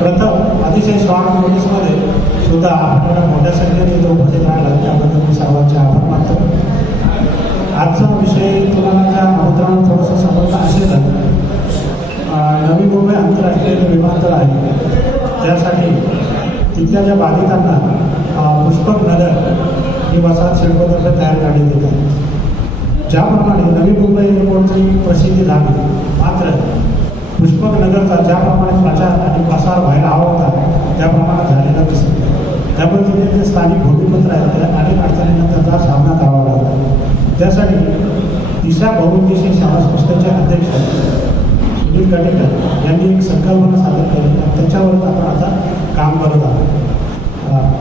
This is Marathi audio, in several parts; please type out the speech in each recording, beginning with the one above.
प्रथम अतिशय शॉर्ट नोटीसमध्ये सुद्धा आपल्याला मोठ्या संख्येने इथं उपस्थित राहिला त्याबद्दल मी सर्वांचे आभार मानतो. आजचा विषय तुम्हाला त्या आमंत्रणात थोडंसं समजलं असेल. नवी मुंबई आंतरराष्ट्रीय विमानतळ आहे, त्यासाठी तिथल्या ज्या बाधितांना पुष्पक नगर ही वसाहत शिल्पतर्फे तयार करण्यात येत आहे. ज्याप्रमाणे नवी मुंबई एअरपोर्टची प्रसिद्धी झाली, मात्र पुष्पक नगरचा ज्याप्रमाणे प्रचार आणि प्रसार व्हायला हवा होता त्याप्रमाणे झालेला दिसत नाही. त्यामुळे तिथे जे स्थानिक भूमिपत्र आहेत त्या अनेक अडचणींना त्याचा सामना करावा लागला. त्यासाठी तिसऱ्या बहुउद्देशीय शाळा संस्थेचे अध्यक्ष सुनील कटेकर यांनी एक संकल्पना सादर केली आणि त्याच्यावरच आपण आता काम करत आहोत.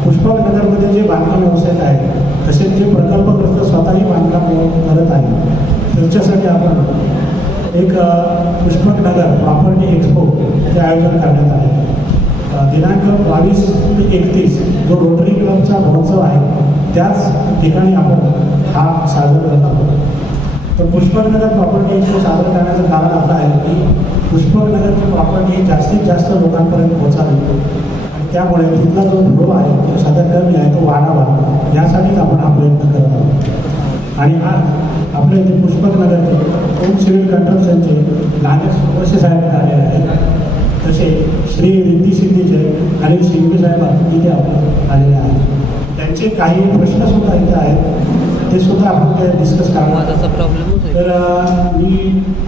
पुष्पक नगरमध्ये जे बांधकाम व्यावसायिक आहेत तसेच जे प्रकल्पग्रस्त स्वतःही बांधकाम करत आहे त्याच्यासाठी आपण एक पुष्पक नगर प्रॉपर्टी एक्सपो हे आयोजन करण्यात आले. दिनांक 22 ते 31 जो रोटरी क्लबचा महोत्सव आहे त्याच ठिकाणी आपण हा साजरा करत आहोत. तर पुष्पक नगर प्रॉपर्टी एक्सपो साजरा करण्याचं कारण असं आहे की पुष्पक नगरची प्रॉपर्टी जास्तीत जास्त लोकांपर्यंत पोहोचावी आणि त्यामुळे तिथला जो फ्लो आहे तो सध्या कमी आहे तो वाढावा यासाठीच आपण हा प्रयत्न करत आहोत. आणि आज आपल्या इथे पुष्पक नगरचे ओम सिव्हिल कंस्ट्रक्शनचे नागेश सुप्रसे साहेब आलेले आहेत. तसे श्री रिद्धी सिद्धीचे अनिल शिंदे साहेब इथे आपण आलेले आहेत. त्यांचे काही प्रश्नसुद्धा इथे आहेत, ते सुद्धा आपण ते डिस्कस करणार. तर मी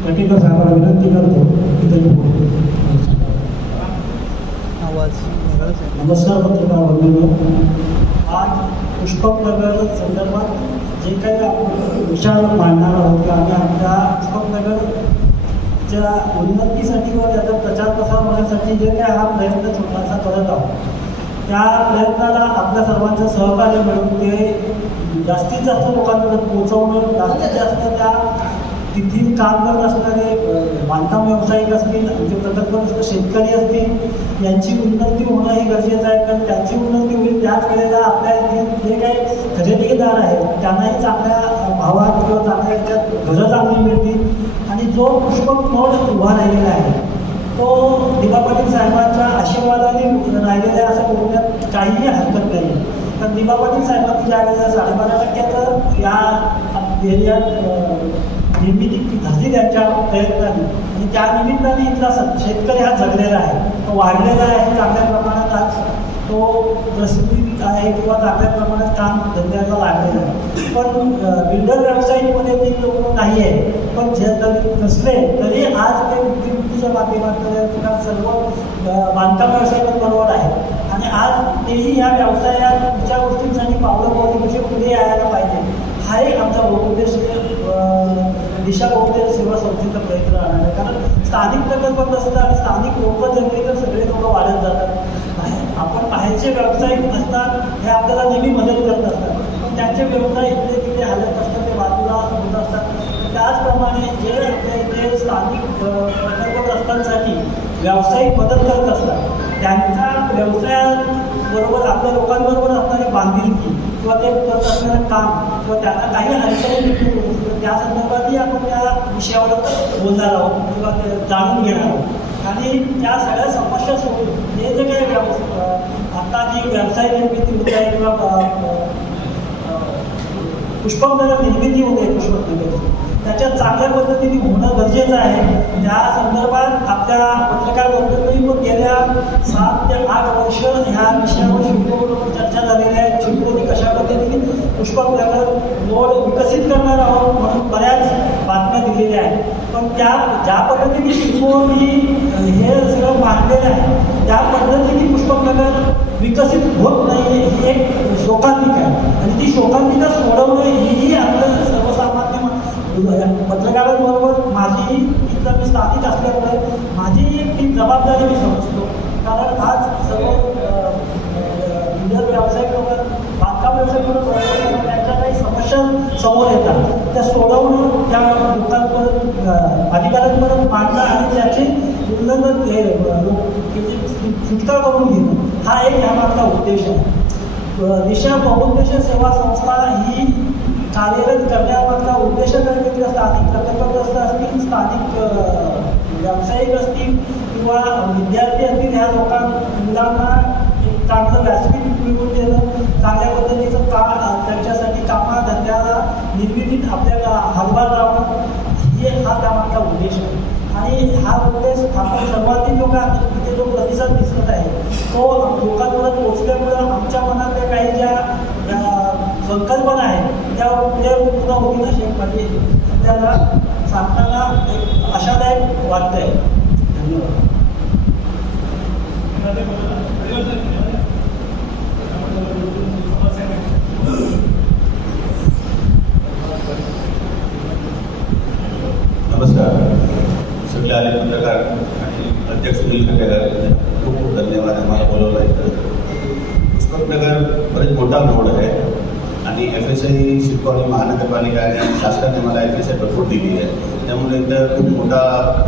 कटेकर साहेबांना विनंती करतो की त्यांनी नमस्कार पत्रकार बंधूंनो. आज पुष्पक नगर संदर्भात जे काही आपण विचार मांडणार आहोत की आम्ही आपल्या पुष्पक नगरच्या उन्नतीसाठी व त्याचा प्रचार प्रसार होण्यासाठी जे काही हा प्रयत्न छोटासा करत आहोत त्या प्रयत्नाला आपल्या सर्वांचं सहकार्य मिळून ते जास्तीत जास्त लोकांपर्यंत पोहोचवणं, जास्तीत जास्त त्या तिथील काम करत असणारे बांधकाम व्यावसायिक असतील, म्हणजे प्रकल्पग्रस्त शेतकरी असतील यांची उन्नती होणं हे गरजेचं आहे. कारण त्यांची उन्नती होईल त्याच वेळेला आपल्या जे काही खरेदीदार आहेत त्यांनाही चांगल्या भावात किंवा चांगल्या याच्यात घरं चांगली मिळतील. आणि जो पुष्पक नोड उभा राहिलेला आहे तो दिबा पाटील साहेबांच्या आशीर्वादाने राहिलेला आहे असं बोलण्यात काहीही हरकत नाही. तर दिबा पाटील साहेबांनी ज्या वेळेला 12.5% या एरियात निर्मिती झाली त्यांच्या प्रयत्नाने आणि त्या निमित्ताने इथला शेतकरी हा जगलेला आहे, तो वाढलेला आहे चांगल्या प्रमाणात. आज तो प्रसिद्धी आहे किंवा चांगल्या प्रमाणात काम धंद्याला लागलेला आहे. पण बिल्डर व्यावसायिकमध्ये ते लोक नाही आहे. पण जे जरी नसले तरी आज ते वृत्तीच्या माध्यमातून सर्व बांधकाम व्यावसायिकांबरोबर आहे आणि आज तेही या व्यवसायात ज्या गोष्टींसाठी पावलं कशी पुढे यायला पाहिजे हा एक आमचा उद्देश दिशा बहुतेक सेवा संस्थेचा प्रयत्न राहणार आहे. कारण स्थानिक प्रकल्पग्रस्त आणि स्थानिक लोक जमली तर सगळे लोक वाढत जातात. आपण बाहेरचे व्यावसायिक असतात हे आपल्याला नेहमी मदत करत असतात, पण त्यांचे व्यवसाय इकडे तिकडे हलत असतात, ते बाजूला होत असतात. त्याचप्रमाणे जे आपल्या इथे स्थानिक प्रकल्पग्रस्तांसाठी व्यावसायिक मदत करत असतात त्यांच्या व्यवसायाबरोबर आपल्या लोकांबरोबर असणारी बांधिलकी किंवा ते करत असणारं काम किंवा त्यांना काही अडचणी त्या संदर्भातही आपण त्या विषयावर बोलणार आहोत किंवा जाणून घेणार आहोत. आणि त्या सगळ्या समस्या सोडून हे जे काही आता जी व्यवसाय निर्मिती होत आहे किंवा पुष्पक नगर निर्मिती होते पुष्पक नगरची त्याच्यात चांगल्या पद्धतीने होणं गरजेचं आहे. त्या संदर्भात आपल्या पत्रकार बंधूंनी पण गेल्या 7 ते 8 वर्ष ह्या विषयावर शिल्पोबरोबर चर्चा झालेल्या आहे. शिल्पोने कशा पद्धतीने पुष्पक नगर नोड विकसित करणार आहोत म्हणून बऱ्याच बातम्या दिलेल्या आहेत. पण त्या ज्या पद्धतीने शिल्पोनी हे सगळं मांडलेलं आहे त्या पद्धतीने पुष्पक नगर विकसित होत नाही ही एक शोकांतिका आहे. आणि ती शोकांतिका सोडवणं हीही आपलं सर्वसामान्य पत्रकारांबरोबर माझी इथं मी स्थानिक असल्यामुळे माझी एक ती जबाबदारी मी समजतो. कारण आज सर्व बिल्डर व्यावसायिक बांधकाम व्यावसायिक त्यांच्या काही समस्या समोर येतात त्या सोडवणं त्या लोकांपर्यंत अधिकाऱ्यांपर्यंत मांडणं आणि त्याचे उल्लंघन सुटका करून घेणं हा एक यामागचा उद्देश आहे. दिशा बहुउद्देशीय सेवा संस्था ही कार्यरत करण्यामागचा उद्देश काय स्थानिक प्रकल्पग्रस्त असतील, स्थानिक व्यावसायिक असतील किंवा विद्यार्थी असतील ह्या लोकांना महिलांना एक चांगलं व्यासपीठ मिळवून देणं, चांगल्या पद्धतीचं त्यांच्यासाठी कामाधंद्याला निर्मितीत आपल्याला हातभार लावणं, हा त्यामागचा उद्देश आहे. आणि हा उद्देश आपण सर्वाधिक लोक तिथे जो प्रतिसाद दिसत आहे तो लोकांपर्यंत पोचल्यामुळे आमच्या मनातल्या काही ज्या संकल्पना आहेत त्या पूर्ण होतीनं शेख पाटील त्याला सांगताना एक आशादायक वाटतंय. धन्यवाद. नमस्कार. सगळे आले पत्रकार आणि अध्यक्ष सुनील खंडेकर खूप खूप धन्यवाद आम्हाला बोलवलं इथं. पुष्पकनगर बरेच मोठा रोड आहे आणि FSI सिडको आणि महानगरपालिका आणि शासनाने मला FSI भरपूर दिली आहे, त्यामुळे इथं खूप मोठा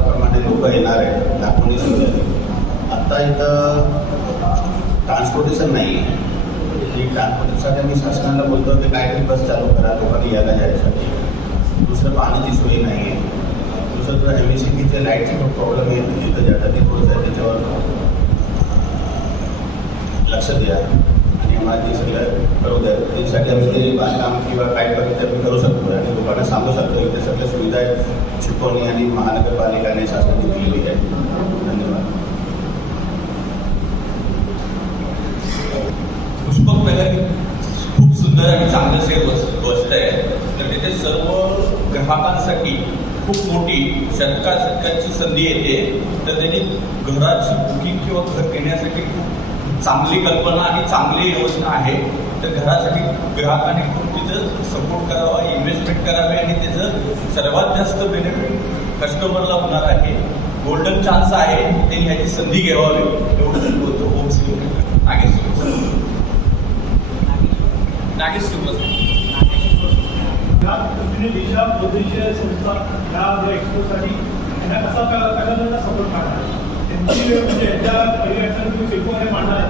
प्रमाणे लोक येणार आहेत. लाखोनी संख्येने आत्ता इथं ट्रान्सपोर्टेशन नाही आहे. ट्रान्सपोर्टेशनसाठी आम्ही शासनाला बोलतो की काहीतरी बस चालू करा लोकांनी यायला जायसाठी. दुसरं पाण्याची सोय नाही आहे. दुसरं MSCBच्या लाईटचा खूप प्रॉब्लेम येतं ज्यासाठी थोडंसं त्याच्यावर लक्ष द्या आणि आम्हाला ते सगळं करू द्या. त्यासाठी आम्ही ते बांधकाम किंवा काय बघितलं आम्ही करू शकतो आणि लोकांना सांगू शकतो की ते सगळ्या सुविधा शिकवणी आणि महानगरपालिकाने शासनाने दिलेली आहे. धन्यवाद. पुष्पकनगर खूप सुंदर आणि चांगलं से गोष्ट आहे. तर तिथे सर्व ग्राहकांसाठी खूप मोठी शतकाची संधी येते. तर त्यांनी घराची बुकिंग किंवा घर घेण्यासाठी खूप चांगली कल्पना आणि चांगली योजना आहे. तर घरासाठी ग्राहकांनी खूप तिथं सपोर्ट करावा, इन्व्हेस्टमेंट करावे आणि त्याचं सर्वात जास्त बेनिफिट कस्टमरला होणार आहे. गोल्डन चान्स आहे, त्यांनी ह्याची संधी घ्यावी एवढं बोलतो. होम सिलेक्ट नागेश सुरवस या पद्धतीने दिशा बौद्धिक संस्था या एक्सपोसाठी यांना कसा सपोर्ट करणार त्यांची म्हणजे यांच्या परिवर्तन शिल्पकडे मांडणार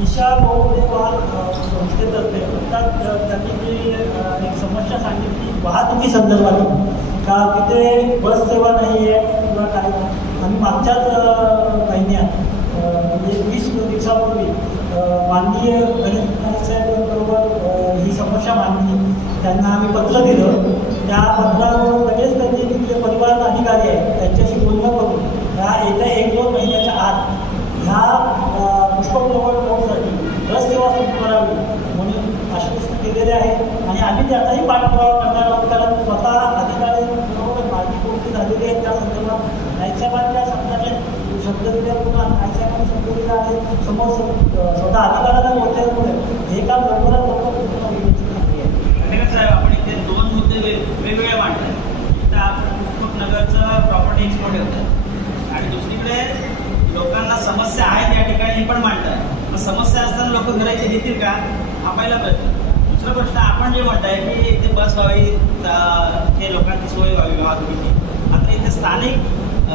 दिशा बहुदेवाल संस्थेतर्फे त्यांनी जी एक समस्या सांगितली वाहतुकी संदर्भात का तिथे बस सेवा नाही आहे किंवा काय. आम्ही मागच्याच महिन्यात म्हणजे 20 दिवसापूर्वी माननीय गणेश नाईक साहेबांबरोबर ही समस्या मांडली. त्यांना आम्ही पत्र दिलं. त्या पत्रावरून लगेच त्यांनी तिथले परिवहन अधिकारी आहेत त्यांच्याशी बोलणं करून येत्या 1-2 महिन्याच्या आत ह्या पुष्पकनगर रोडसाठी बस सेवा सुरू करावी म्हणून आश्वस्त केलेले आहे. आणि आम्ही त्याचाही पाठपुरावा करणार आहोत, कारण स्वतः अधिकाऱ्यांबरोबर माझी बोलणी झालेली आहे त्या संदर्भात. नाईकसाहेबांच्या शब्दाने शब्द दिल्यामुळे नाईकसाहेबांनी शब्द दिला आहे समोर स्वतः अधिकाऱ्यांना बोलल्यामुळे हे काम लवकरात लवकर साहेब. आपण इथे 2 मुद्दे वेगवेगळे मांडले. तर आपण पुष्पकनगरचं प्रॉपर्टी एक्सपोर्ट होतं आणि दुसरीकडे लोकांना समस्या आहेत या ठिकाणी हे पण मांडतात. मग समस्या असताना लोक घर इथे देतील का हा पहिला प्रश्न. दुसरा प्रश्न आपण जे म्हणताय की इथे बस व्हावी, हे लोकांची सोय व्हावी वाहतुकीची. आता इथे स्थानिक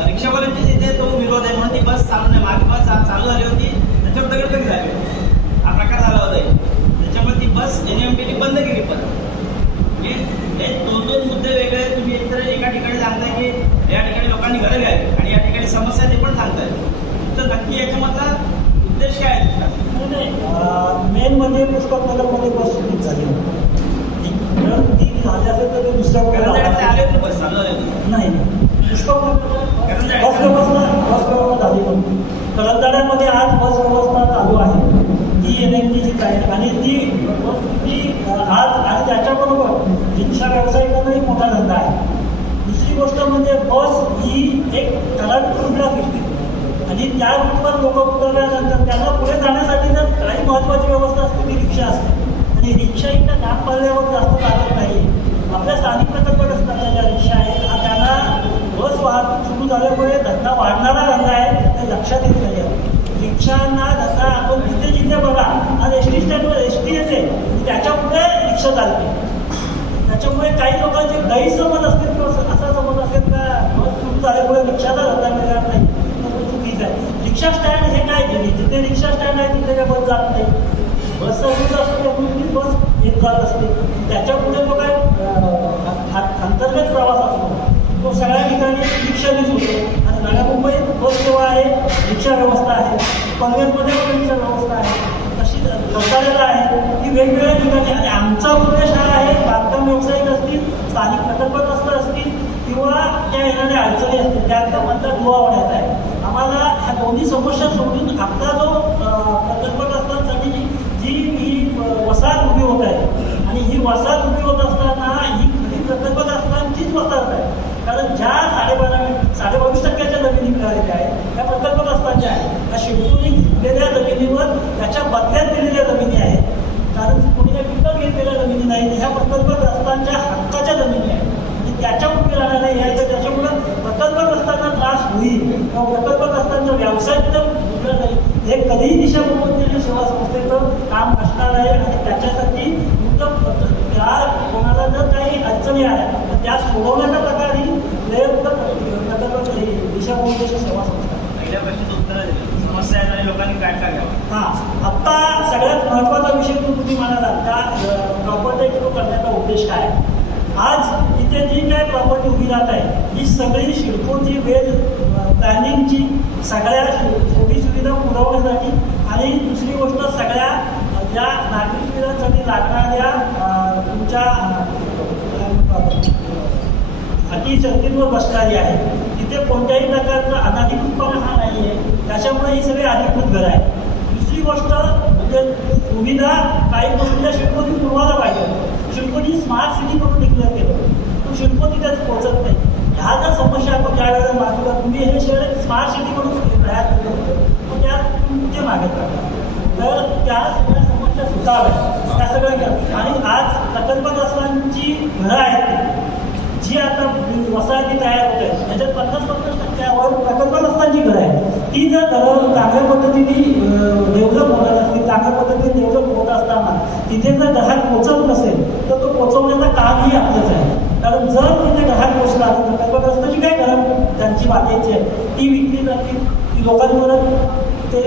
रिक्षावाल्यांची इथे तो विरोध आहे म्हणून ती बस चालू नाही. मागे बस चालू झाली होती त्याच्यावर दगड कधी झाली हा प्रकार झाला होता. त्याच्यामुळे ती बस NMTने बंद केली. पण हे 2 मुद्दे वेगळे तुम्ही तर एका ठिकाणी सांगताय की या ठिकाणी लोकांनी घरं घ्यावी आणि या ठिकाणी समस्या ते पण सांगताय. तर नक्की याच्यामधला उद्देश काय आहे? मेन म्हणजे पुष्पकनगरमध्ये बस सुरू झाली ती झाली असेल तर दुसऱ्या आले तर बस चालू झाली नाही. पुष्पकनगर बस व्यवस्था झाली म्हणून करंजाड्यामध्ये आज बस व्यवस्था चालू आहे. ती NMTचीच आहे आणि ती आज आणि त्याच्याबरोबर रिक्षा व्यावसायिकांनाही मोठा धंदा आहे. दुसरी गोष्ट म्हणजे बस ही एक करंट रूटला फिरते आणि त्या रूटवर लोक उतरल्यानंतर त्यांना पुढे जाण्यासाठी जर काही महत्त्वाची व्यवस्था असते ती रिक्षा असते आणि रिक्षा इथं लांब पल्ल्यावर जास्त चालत नाही. आपल्या स्थानिक प्रकल्प असताना ज्या रिक्षा आहेत हा त्यांना बस वाहतूक सुरू झाल्यामुळे धंदा वाढणारा धंदा आहे ते लक्षात येत नाही. रिक्षांना धंदा आपण जिथे बघा आज SD स्टँडवर SD येते त्याच्यापुढे रिक्षा चालते. त्याच्यामुळे काही लोकांचे गैरसमज असतील किंवा असा समज असेल का बस सुरू झाल्यामुळे रिक्षाचा धंदा मिळणार नाही तर चुकीचं आहे. रिक्षा स्टँड हे काय केली जिथे रिक्षा स्टँड आहे तिथे काय बस जात नाही. बस सुरू असते म्हणून बस येत जात असते. त्याच्यापुढे जो काय अंतर्गत प्रवास असतो तो सगळ्या ठिकाणी रिक्षानेच होतो. आणि नव्या मुंबईत बस सेवा आहे, रिक्षा व्यवस्था आहे, पनवेलमध्ये पण रिक्षा व्यवस्था आहे, तशी साताऱ्याला आहे. ती वेगवेगळ्या ठिकाणी. आणि आमचा उद्देश हा आहे, बांधकाम व्यावसायिक असतील, स्थानिक प्रकल्पग्रस्त असतील किंवा त्या येणाऱ्या अडचणी असतील त्याचा मधला दुवा होण्याचा आहे. आम्हाला ह्या दोन्ही समस्या सोडून आपला जो प्रकल्पग्रस्तांसाठी जी ही वसाहत उभी होत आहे आणि ही वसाहत उभी होत असताना ही खरी प्रकल्पग्रस्तांचीच वसाहत आहे. कारण ज्या 22.5% जमिनी मिळालेल्या आहेत त्या प्रकल्पग्रस्तांच्या आहेत. त्या शेतकरी घेतलेल्या जमिनीवर त्याच्या बदल्यात दिलेल्या जमिनी आहेत. कारण कोणी विकत घेतलेल्या जमिनी नाही, ह्या प्रकल्पग्रस्तांच्या हक्काच्या जमिनी आहेत. त्याच्या उभी राहणाऱ्या यायचं त्याच्यामुळं प्रकल्पग्रस्तांना त्रास होईल किंवा प्रकल्पग्रस्तांचा व्यवसाय उभं नाही हे कधीही दिशाभूल सेवा संस्थेचं काम असणार आहे. आणि त्याच्यासाठी त्या कोणाला जर काही अडचणी आल्या तर त्या सोडवण्याचा प्रकार ही प्रकल्प दिशाभूल सेवा संस्था. पहिल्या प्रश्नाचं उत्तर दिलं, समस्या आहेत आणि लोकांनी काय काय घ्यावं. हां, आत्ता सगळ्यात महत्त्वाचा विषय तुम्ही म्हणाला त्या प्रॉपर्टी एक्सप्रो करण्याचा उद्देश काय. आज इथे जी काय प्रॉपर्टी उभी राहत आहे ही सगळी सिडकोची वेल प्लॅनिंगची सगळ्या सोयी सुविधा पुरवण्यासाठी आणि दुसरी गोष्ट सगळ्या ज्या नागरिक सुविधांसाठी लागणाऱ्या तुमच्या अटी शर्तींवर बसणारी आहे. तिथे कोणत्याही प्रकारचा अनधिकृतपणा हा नाही आहे. त्याच्यामुळे ही सगळी अधिकृत घरं आहे. दुसरी गोष्ट म्हणजे सुविधा काही गोष्टीला शिडकोनी पुरवायला पाहिजे. शिडकोनी स्मार्ट सिटी म्हणून डिक्लेअर केलं पण शिडको तिथेच पोहोचत नाही. ह्या जर समस्या आपण ज्या वेळेला मागवला तुम्ही हे शहर स्मार्ट सिटी म्हणून तयार केलं होतं पण त्या कुठे मागे टाकला तर त्या सगळ्या समस्या सुटाव्या त्या सगळ्या. आणि आज प्रकल्पग्रस्तांची घरं आहेत जी आता वसाहती तयार होत आहे त्याच्यात 50% प्रकल्पग्रस्तांची घरं आहे. ती जर घरं चांगल्या पद्धतीने डेव्हलप होणार असतील, चांगल्या पद्धतीने डेव्हलप होत असताना तिथे जर ग्राहक पोचत नसेल तर तो पोचवण्याचं कामही आपलंच आहे. कारण जर तिथे ग्राहक पोचला तर प्रकल्पग्रस्ताची काय घरं त्यांची बाकीची आहे ती विकली जातील, ती लोकांवर ते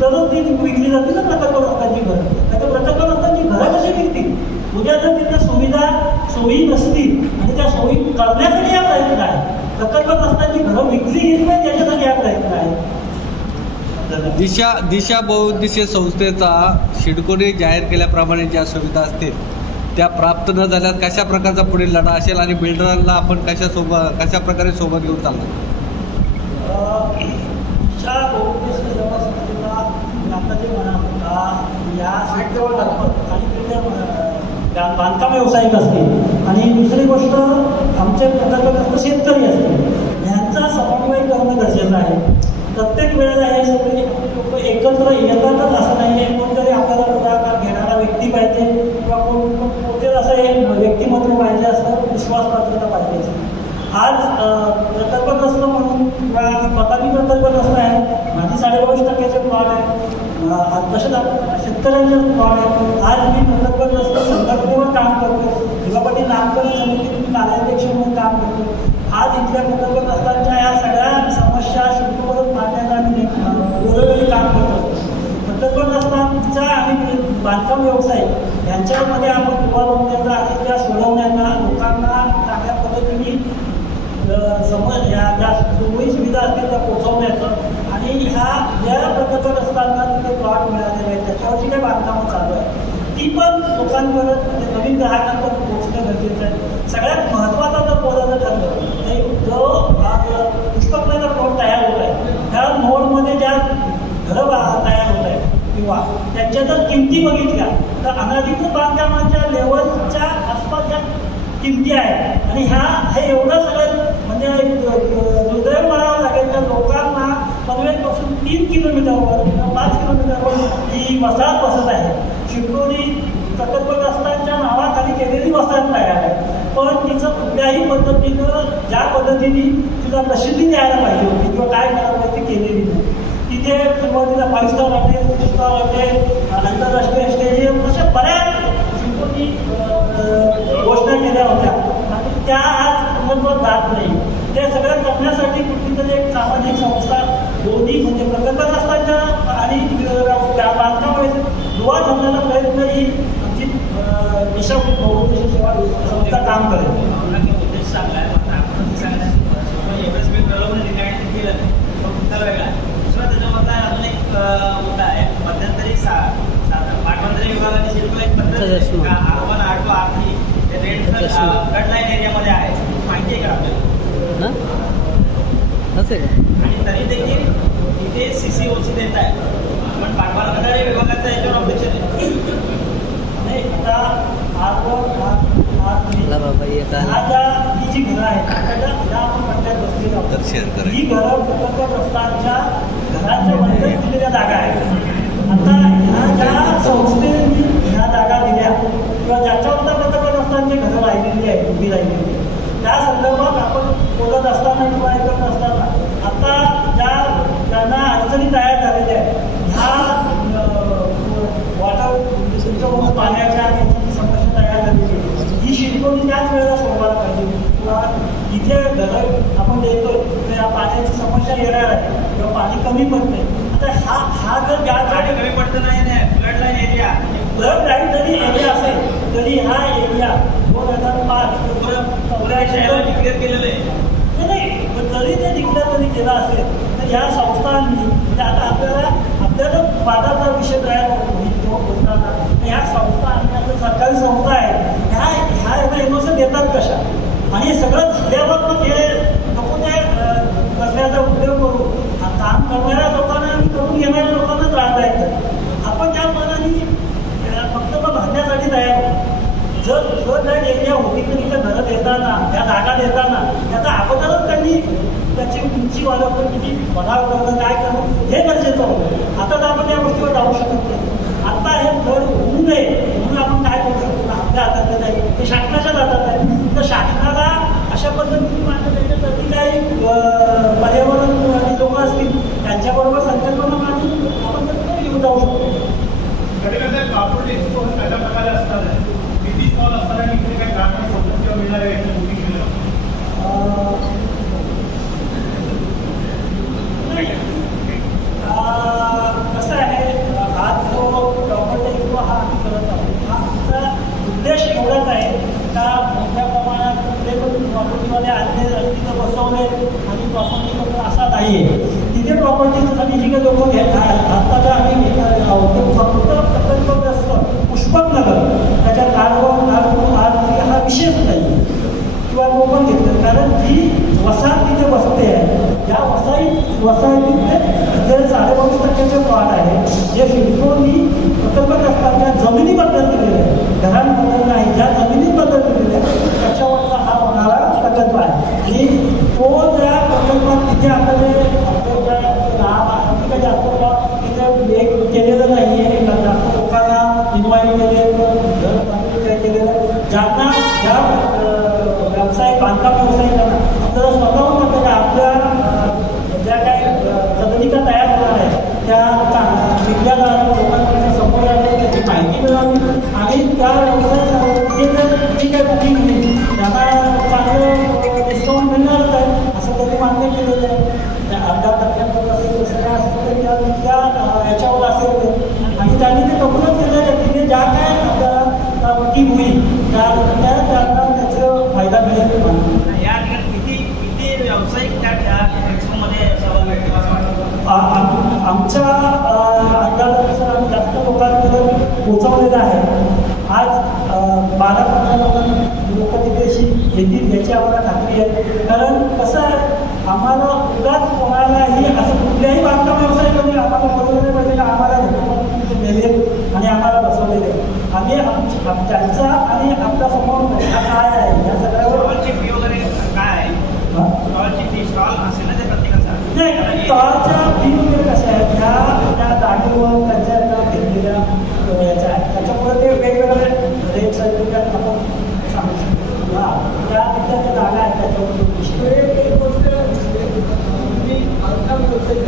तरच ती विकली जातील ना प्रकल्पग्रस्तांची घरं. तर प्रकल्पग्रस्तांची घरं कशी विकतील. उद्या जर तिथे सुविधा सोयी नसतील आणि त्या सोयी करण्यासाठी हा प्रयत्न आहे. प्रकल्पग्रस्तांची घरं विकली गेली पाहिजे त्याच्यासाठी हा प्रयत्न आहे. दिशा बहुउद्देशीय संस्थेचा सिडकोने जाहीर केल्याप्रमाणे ज्या सुविधा असतील त्या प्राप्त न झाल्यास कशा प्रकारचा पुढील लढा असेल आणि बिल्डरांना आपण कशा प्रकारे सोबत घेऊन चालणार. दिशा बहुउद्देशीय सेवा संस्थेचा आता जे म्हणा होता या आणि बांधकाम व्यावसायिक असतील आणि दुसरी गोष्ट आमचे प्रकल्पग्रस्त शेतकरी असतील यांचा समन्वय करणं गरजेचं आहे. प्रत्येक वेळेला हे सगळे लोक एकत्र येतातच असं नाही आहे. कोणतरी आपल्याला पुढाकार घेणारा व्यक्ती पाहिजे किंवा कोणते असं एक व्यक्तिमत्व पाहिजे असतं, विश्वासपात्रता पाहिजे असतं. आज प्रकल्पग्रस्त म्हणून किंवा स्वतः मी प्रकल्पग्रस्त आहे, माझी 22% प्लॉट आहे. तसेच शेतकऱ्यांचे प्लॉट आहे. आज मी प्रकल्पग्रस्त संघटनेवर काम करतो, युवापटी नामकरण समितीत कार्याध्यक्ष म्हणून काम करतो. आज इथल्या प्रकल्पग्रस्तांच्या या सगळ्या समस्या शिडकोपर्यंत मांडण्याचा आम्ही वेळोवेळी काम करतो. प्रकल्पग्रस्तांचा आणि बांधकाम व्यवसाय यांच्यामध्ये आपण दुवा लावण्याचा आणि त्या सोडवण्याचा लोकांना चांगल्या पद्धतीने समज ह्या ज्या सोयी सुविधा असतील त्या पोचवण्याचं आणि ह्या ज्या प्रकल्पग्रस्तांना तिथे प्लॉट मिळालेले आहेत त्याच्यावरची काही बांधकामं चालू आहे ती पण लोकांपर्यंत म्हणजे नवीन ग्राहकांपर्यंत पोहोचणं गरजेचं आहे. सगळ्यात महत्त्वाचा जर बोलायचं ठरलं जो पुष्पकलेचा प्लॉट तयार होत आहे त्या नोडमध्ये ज्या घरं तयार होत आहेत किंवा त्यांच्या जर किमती बघितल्या तर अनधिकृत बांधकामाच्या लेवलच्या आसपास ज्या किमती आहेत आणि हे एवढं सगळं म्हणजे दुर्दैव म्हणावं लागेल तर लोकांना पनवेलपासून 3 किलोमीटरवर किंवा 5 किलोमीटरवर ही वसाहत बसत आहे. शिडकोनी प्रकल्पग्रस्तांच्या नावाखाली केलेली वसाहत तयार आहे पण तिचं कुठल्याही पद्धतीनं ज्या पद्धतीने तिला प्रसिद्धी द्यायला पाहिजे होती किंवा काय करायला पाहिजे केलेली नाही. तिथे सुरुवातीला 5 स्टार हॉटेल, 6 स्टार हॉटेल, आंतरराष्ट्रीय स्टेडियम अशा बऱ्याच शिडकोनी घोषणा केल्या होत्या आणि त्या आज महत्त्वात जात नाही. ते सगळं करण्यासाठी कुठलीतरी एक सामाजिक संस्था दोन्ही म्हणजे प्रकल्पग्रस्तांच्या आणि बांधकामामध्ये दुवा ठरण्याचा प्रयत्न ही आमची दिशा बहुउद्देशीय सेवा संस्था काम करेल. उद्देश चांगला आहे. सिग्नल वेगळा आहे. दुसरा त्याच्यामधला अजून एक मुद्दा आहे. मध्यंतरी पाटबंधारे विभागाने सिडकोला एक पद्धत R1, R2, R3 red flood line एरियामध्ये आहे, माहिती आहे का आपल्याला? आणि तरी देखील तिथे CCOC देत आहे. पण पाटबंधारे विभागाचा याच्यावर ऑब्जेक्शन आहे. नाही, आता ही जी घरं आहेत त्या आपण पट्ट्यात बसलेली तर आहोत. शेअर करा. ही घरं प्रकल्पग्रस्तांच्या घराच्या मध्ये दिलेल्या जागा आहेत. आता ह्या ज्या संस्थेने ह्या जागा दिल्या किंवा ज्याच्यावर प्रकल्पग्रस्तांची घरं राहिलेली आहेत, उभी राहिलेली आहेत, त्या संदर्भात आपण बोलत असताना किंवा ऐकत असताना आता त्यांना अडचणी तयार झालेल्या आहेत. ह्या वॉटर सिस्टम पाण्याच्या याची समस्या तयार झालेली आहे. ही शिडकोनी त्याच वेळेला सोडवायला पाहिजे किंवा इथे घरं आपण देतोय तर या पाण्याची समस्या येणार आहे किंवा पाणी कमी पडते. आता हा जर पाणी कमी पडतं नाही, flood line area flood line जरी एरिया असेल तरी हा एरिया 2005 पुऱ्या शहराला डिक्लेअर केलेलं आहे. नाही, पण जरी ते डिक्लेअर जरी केला असेल तर या संस्थांनी आता आपल्याला वादाचा विषय तयार होतो बोलताना ह्या संस्था आणि आपल्या सरकारी संस्था आहेत ह्या एनओसी देतात कशा? आणि हे सगळं झाल्यावर मग हे नको ते कसल्याचा उपयोग करू काम करणाऱ्या लोकांना आणि करून घेणाऱ्या लोकांना त्रासदायक करतात. आपण त्या मनाने फक्त मग भांडण्यासाठी तयार होतो. जर त्या एरिया होती तर तिथे घरं देताना त्या जागा देताना त्याचा अगोदरच त्यांनी त्याची उंची वाढवणं किती बनाव करणं काय करणं हे गरजेचं होतं. आता तर आपण या गोष्टीवर जाऊ शकत नाही. आता हे घर होऊ नये म्हणून आपण काय करू शकतो? आपल्या हातात नाही, ते शासनाच्या हातात आहे. तर शासनाला अशा पद्धतीने मान्य त्याच्यासाठी काही पर्यावरण लोक असतील त्यांच्याबरोबर संकल्पना मांडून आपण त्याच्याकडे घेऊन जाऊ शकतो. कधी कधी कापड एक्सपो अशा प्रकारे असणार आहे. किती स्टॉल असणार आहे, इकडे काही ग्रामीण स्वतंत्र किंवा मिळणारे मोठी केलं कसं आहे, आज जो प्रॉपर्टी एक्सपो हा आम्ही करत आहोत हा आमचा उद्देश एवढाच आहे का मोठ्या प्रमाणात कुठले पण प्रॉपर्टीमध्ये आणले तिथं बसवले आणि प्रॉपर्टी असा नाही आहे. तिथे प्रॉपर्टीसाठी जी काही लोक घेत आता ज्या आम्ही घेणार आहोत ते फक्त प्रकल्पग्रस्त पुष्पकनगर त्याच्यात R1 हा विषयच नाही किंवा कोकण घेतलं. कारण जी वसाहत तिथे बसते आहे या वसाहतीतले जे 5.5% प्लॉट आहे जे सिडकोनी प्रकल्पग्रस्तांच्या जमिनीबद्दल दिलेले आहे, घरांबद्दल नाही, ज्या जमिनीबद्दल दिलेले आहे त्याच्यावरचा हा होणारा प्रकल्प आहे. आणि तो ज्या प्रकल्पात तिथे आपल्याला तिथे जास्त प्लॉट तिथे एक केलेलं नाही आहे. जास्त लोकांना इन्व्हाइट केलेलं ज्यांना ज्या बांधकाम व्यावसायिकांना आपल्याला स्वतःहून आपल्याला आपल्या ज्या काही सदनिका तयार होणार आहे त्या विद्यार्थ्यांना लोकांच्या समोर आले त्याची माहिती मिळावी आणि त्या व्यवसायात जी काही बुकिंग होईल त्यांना चांगलं डिस्काउंट मिळणारच आहे असं त्यांनी मान्य केलेलं आहे. 10% असेल जसं काय असेल तर त्या याच्यावर असेल ते आणि त्यांनी ते कबूलच केलं आहे की ज्या काय आपल्याला बुकिंग होईल त्यांना त्याचा फायदा मिळेल. या ठिकाणी किती व्यावसायिक त्या एक्सपोमध्ये सहभाग घेतील असं वाटतं? आमच्या अंदाजानुसार आम्ही जास्त लोकांपर्यंत पोचवलेलं आहे. आज 12-15 लोक तिथे येतील याची आम्हाला खात्री आहे. कारण कसं आहे आम्हाला उगाच कोणालाही असं कुठल्याही बांधकाम व्यवसायामध्ये आम्हाला बरोबर पाहिजे का आम्हाला नेले आणि आम्हाला बसवलेले आम्ही त्यांचा आणि आपल्या समोर हा काय आहे या सगळ्यावर स्टॉलची फी वगैरे काय आहे? स्टॉलची फी स्टॉल असेल ना ते प्रत्येकाचा नाही. स्टॉलच्या फी वगैरे कशा आहेत त्या जागेवर त्यांच्या घेतलेल्या याच्या आहेत त्याच्यामुळे ते वेगवेगळे रेट सर्टिफिकेट आपण सांगू शकतो. त्या तिथल्या जागा आहेत त्याच्यावर एक गोष्ट तुम्ही बांधकाम व्यवसाय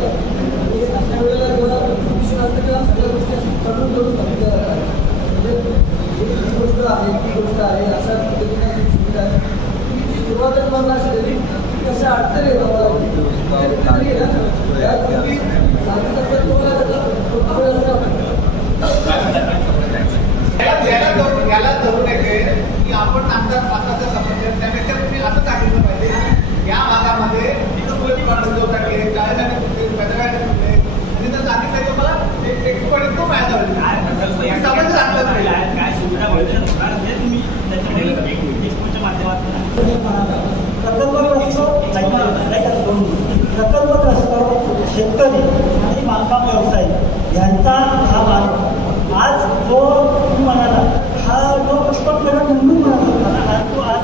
बांधकाम व्यवसाय यांचा हा भाग आज जो तुम्ही म्हणाला हा जो पुष्पक नगर म्हणून म्हणत होता आज तो आज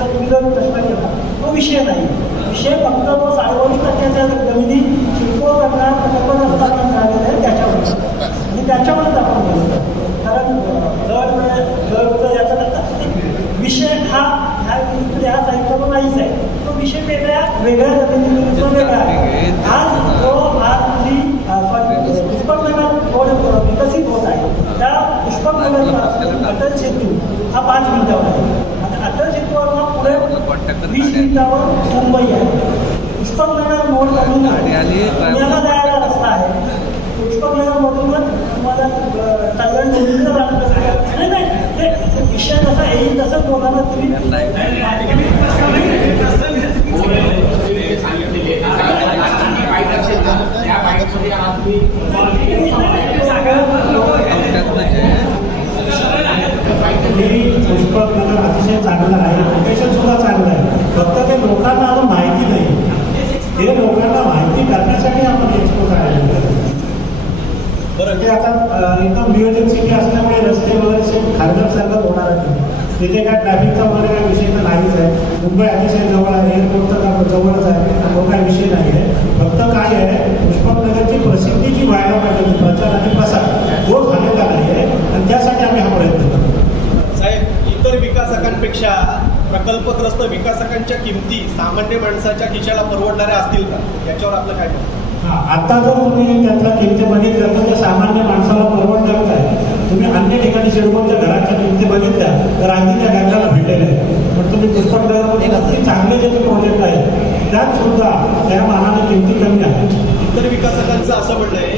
तुम्ही जर प्रश्न केला तो विषय नाही. विषय फक्त तो 20% जमिनी शिल्पो करणार प्रकल्प स्थापन झालेलं आहे त्याच्यावर आणि त्याच्यावरच आपण बोलतो. कारण गड याचा विषय हा ह्या साहित्यावर नाहीच आहे. तो विषय वेगळ्या जमिनीचा वेगळा आहे. आज जो जी पुष्पकनगर रोड विकसित होत आहे त्या पुष्पकनगरचा अटल सेतू हा 5 मिनिटावर आहे आणि अटल सेतूवर पुढे 20 मिनिटावर मुंबई आहे. पुष्पकनगर रोडमधून पुण्याला जायला रस्ता आहे. पुष्पकनगरमधूनच तुम्हाला कल्याण डोंबिवलीला जाणं नाही नाही ते विषय जसा येईल तसंच बोलायला तुम्ही पुष्पकनगर अतिशय चांगलं आहे. लोकेशन सुद्धा चांगलं आहे. फक्त ते लोकांना अजून माहिती नाही. ते लोकांना माहिती करण्यासाठी आपण एक्सपो काढलेलं बरं. ते आता एकदम नियोजन सिटी असल्यामुळे रस्ते वगैरे खारघरसारखं होणार आहे. तिथे काय ट्रॅफिकचा वगैरे काही विषय तर नाहीच आहे. मुंबई अतिशय जवळ आहे. एअरपोर्टचा जवळच आहे. तो काही विषय नाही आहे. फक्त काय आहे पुष्पकनगरची प्रसिद्धी जी व्हायला पाहिजे प्रचार आणि प्रसार तो झालेला नाही आहे आणि त्यासाठी आम्ही हा प्रयत्न करतो. साहेब इतर विकासकांपेक्षा प्रकल्पग्रस्त विकासकांच्या किमती सामान्य माणसाच्या खिशाला परवडणाऱ्या असतील का याच्यावर आपलं काय म्हणणं? आता जर तुम्ही त्यातल्या किमती बघितल्या तर त्या सामान्य माणसाला परवडणारच आहे. तुम्ही अन्य ठिकाणी सिडकोच्या घराच्या किमती बघितल्या तर अगदी त्या गंगाला भेटलेल्या आहेत. पण तुम्ही पुष्पकनगरमध्ये अगदी चांगले जे प्रोजेक्ट आहेत त्यात सुद्धा त्या मानाने किमती कमी आहेत. इतर विकासकांचं असं म्हणणं आहे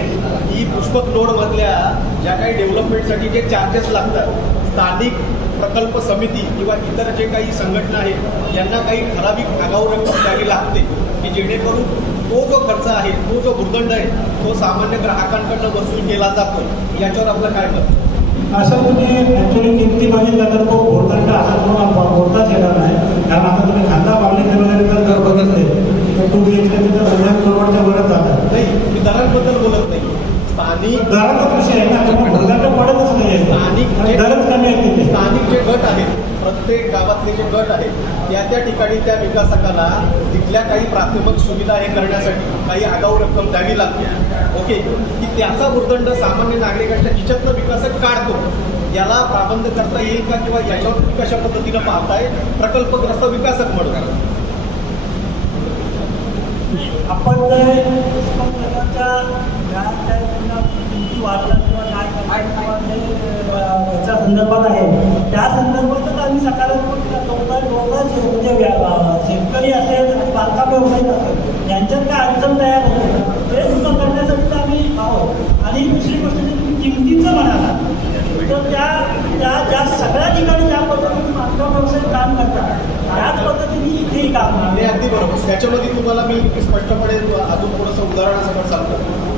की पुष्पक रोडमधल्या ज्या काही डेव्हलपमेंटसाठी जे चार्जेस लागतात स्थानिक प्रकल्प समिती किंवा इतर जे काही संघटना आहेत यांना काही ठराविक आगाऊ रक्कम द्यावी लागते की जेणेकरून तो जो खर्च आहे तो जो भूर्दंड आहे तो सामान्य ग्राहकांकडनं वसूल केला जातो. याच्यावर आपलं काय मत? असं तुम्ही ऍक्च्युली किमती बघितला तर तो भूर्दंड असा तुम्हाला बोलताच येणार नाही. कारण आता तुम्ही खांदा बावलीचे वगैरे जर बघितले तर 2 BHK तिथं 1,000 करोडच्या वरच जातात. नाही मी दरांबद्दल बोलत नाही. स्थानिक दराचाच विषय आहे ना. भूर्दंड पडतच नाही. स्थानिक दरच कमी आहे तिथे. स्थानिक जे गट आहेत प्रत्येक गावातले जे गट आहेत त्या ठिकाणी त्या विकासकाला तिथल्या काही प्राथमिक सुविधा हे करण्यासाठी काही आगाऊ रक्कम द्यावी लागते. ओके की त्याचा भूर्दंड सामान्य नागरिकांच्या खिशातनं विकासक काढतो. याला प्राबंध करता येईल का किंवा याच्यावर तुम्ही कशा पद्धतीनं पाहताय प्रकल्पग्रस्त विकासक म्हणून? आपण पुष्पकनगरच्या किमती वाढल्या किंवा काय याच्या संदर्भात आहे त्या संदर्भातच आम्ही सकारात्मक लोक म्हणजे शेतकरी असेल आणि बांधकाम व्यवसायिक असेल यांच्यात काय अडचण तयार होते ते सुद्धा करण्यासाठी आम्ही आहोत. आणि दुसरी गोष्ट तुम्ही किमतीचं म्हणाला तर त्या सगळ्या ठिकाणी ज्या पद्धतीने बांधकाम व्यवसाय काम करतात त्याच पद्धतीने इथेही काम हे अगदी बरोबर. त्याच्यामध्ये तुम्हाला मी स्पष्टपणे अजून थोडंसं उदाहरणासकट सांगतो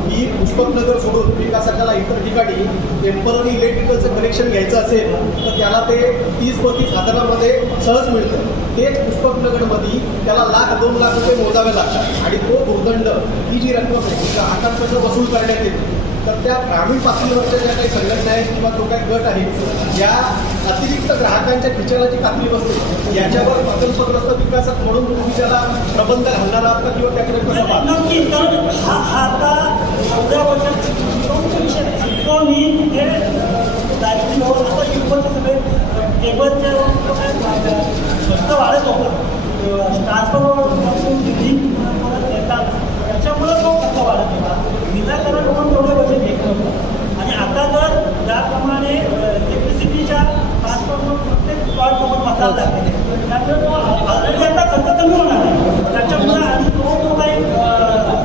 की पुष्पकनगर सोडून विकासकाला इतर ठिकाणी टेम्पररी इलेक्ट्रिकलचं कनेक्शन घ्यायचं असेल तर त्याला ते 30-35 हजारामध्ये सहज मिळतं. तेच पुष्पकनगरमध्ये त्याला 1,00,000-2 लाख रुपये मोजावे लागतात आणि तो भूर्दंड ही जी रक्कम आहे ग्राहकांकडून वसूल करण्यात येते. तर त्या ग्रामीण पातळीवरच्या ज्या काही संघटना आहेत किंवा जो काही गट आहे या अतिरिक्त ग्राहकांच्या खिशाला जी कापली बसते याच्यावर प्रकल्पग्रस्त विकासक म्हणून तुम्ही त्याला प्रबंध घालणार आहात किंवा त्याकडे कसं पाहता? नक्की. कारण हा आता 14 वर्षात शिक्षणाचा विषय शिक्षण ही तिथे जायची होत आता शिकवणचे सगळे टेबलचे स्वस्त वाढत होता. ट्रान्सफरपासून दिल्ली येतात त्याच्यामुळे तो खर्च वाढत होता. विनाकारण पण तेवढे पैसे घेत नव्हतं. आणि आता जर ज्याप्रमाणे इलेक्ट्रिसिटीच्या ट्रान्सफर प्रत्येक स्पॉटसोबत बसायला लागते त्यामुळे तो ऑलरेडी आता खर्च कमी होणार आहे. त्याच्यामुळे आणि तो काही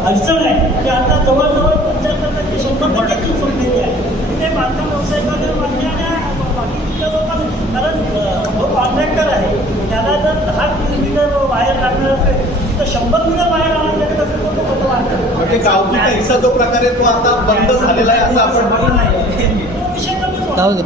अडचण आहे ते आता जवळजवळ 75% 100% सोडलेली आहे. ते बांधकाम व्यावसायिकांना मान्य आणि बाकीच्या लोकांना कारण जो कॉन्ट्रॅक्टर आहे त्याला जर 10 किलोमीटर बाहेर लागणार असेल तर 100 मीटर बाहेर आणण्यासाठी असेल तर तो खर्च वाढतो. म्हणजे गावठी पैसा जो प्रकारे तो आता बंद झालेला आहे असं आपण विषय कमीच होणार. जाऊ दे.